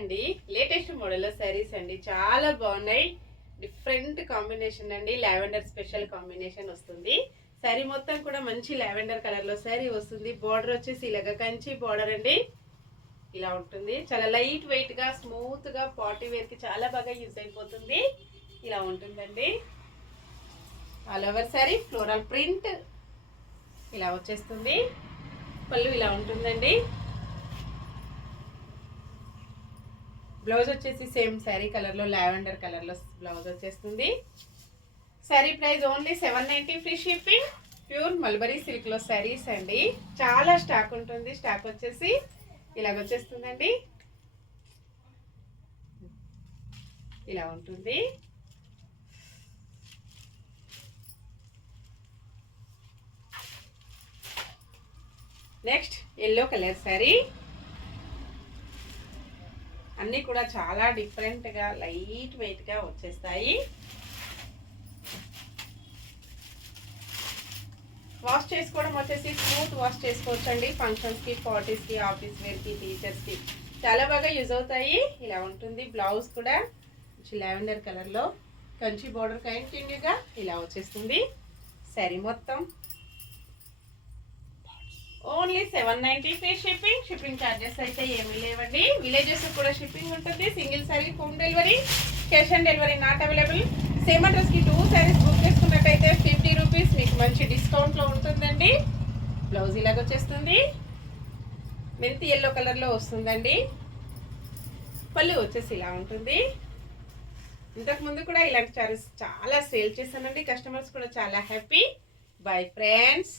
అండి. లేటెస్ట్ మోడల్లో శారీస్ అండి, చాలా బాగున్నాయి. డిఫరెంట్ కాంబినేషన్ అండి, లావెండర్ స్పెషల్ కాంబినేషన్ వస్తుంది. శారీ మొత్తం కూడా మంచి లావెండర్ కలర్ లో శారీ వస్తుంది. బార్డర్ వచ్చేసి ఇలాగ కంచి బార్డర్ అండి, ఇలా ఉంటుంది. చాలా లైట్ వెయిట్ గా స్మూత్ గా పార్టీ వేర్ కి చాలా బాగా యూజ్ అయిపోతుంది. ఇలా ఉంటుందండి. All over sari floral print ఇలా వచ్చేస్తుంది. పళ్ళు ఇలా ఉంటుందండి. బ్లౌజ్ వచ్చేసి సేమ్ శారీ కలర్ లో లావెండర్ కలర్ లో బ్లౌజ్ వచ్చేస్తుంది. Sari price only 790 free shipping. Pure mulberry silk లో శారీస్ అండి, చాలా స్టాక్ ఉంటుంది. స్టాక్ వచ్చేసి ఇలాగ వచ్చేస్తుందండి, ఇలా ఉంటుంది. నెక్స్ట్ ఎల్లో కలర్ శారీ, అన్నీ కూడా చాలా డిఫరెంట్గా లైట్ వెయిట్గా వచ్చేస్తాయి. వాష్ చేసుకోవడం వచ్చేసి స్మూత్ వాష్ చేసుకోవచ్చు అండి. ఫంక్షన్స్కి, పార్టీస్కి, ఆఫీస్ వేర్కి, టీచర్స్కి చాలా బాగా యూజ్ అవుతాయి. ఇలా ఉంటుంది. బ్లౌజ్ కూడా లావెండర్ కలర్లో కంచి బార్డర్ కంటిన్యూగా ఇలా వచ్చేస్తుంది. శారీ మొత్తం only 790 free shipping. Shipping charges అయితే ఏమీ లేవండి. విలేజెస్ కూడా షిప్పింగ్ ఉంటుంది. Single sari home delivery, cash on delivery not available. Same అడ్రస్కి 2 శారీస్ బుక్ చేసుకున్నట్టయితే 50 రూపీస్ మీకు మంచి డిస్కౌంట్లో ఉంటుందండి. బ్లౌజ్ ఇలాగ వచ్చేస్తుంది, మెంతి ఎల్లో కలర్లో వస్తుందండి. పళ్ళు వచ్చేసి ఇలా ఉంటుంది. ఇంతకుముందు కూడా ఇలాంటి శారీస్ చాలా సేల్ చేశానండి. కస్టమర్స్ కూడా చాలా హ్యాపీ. Bye friends.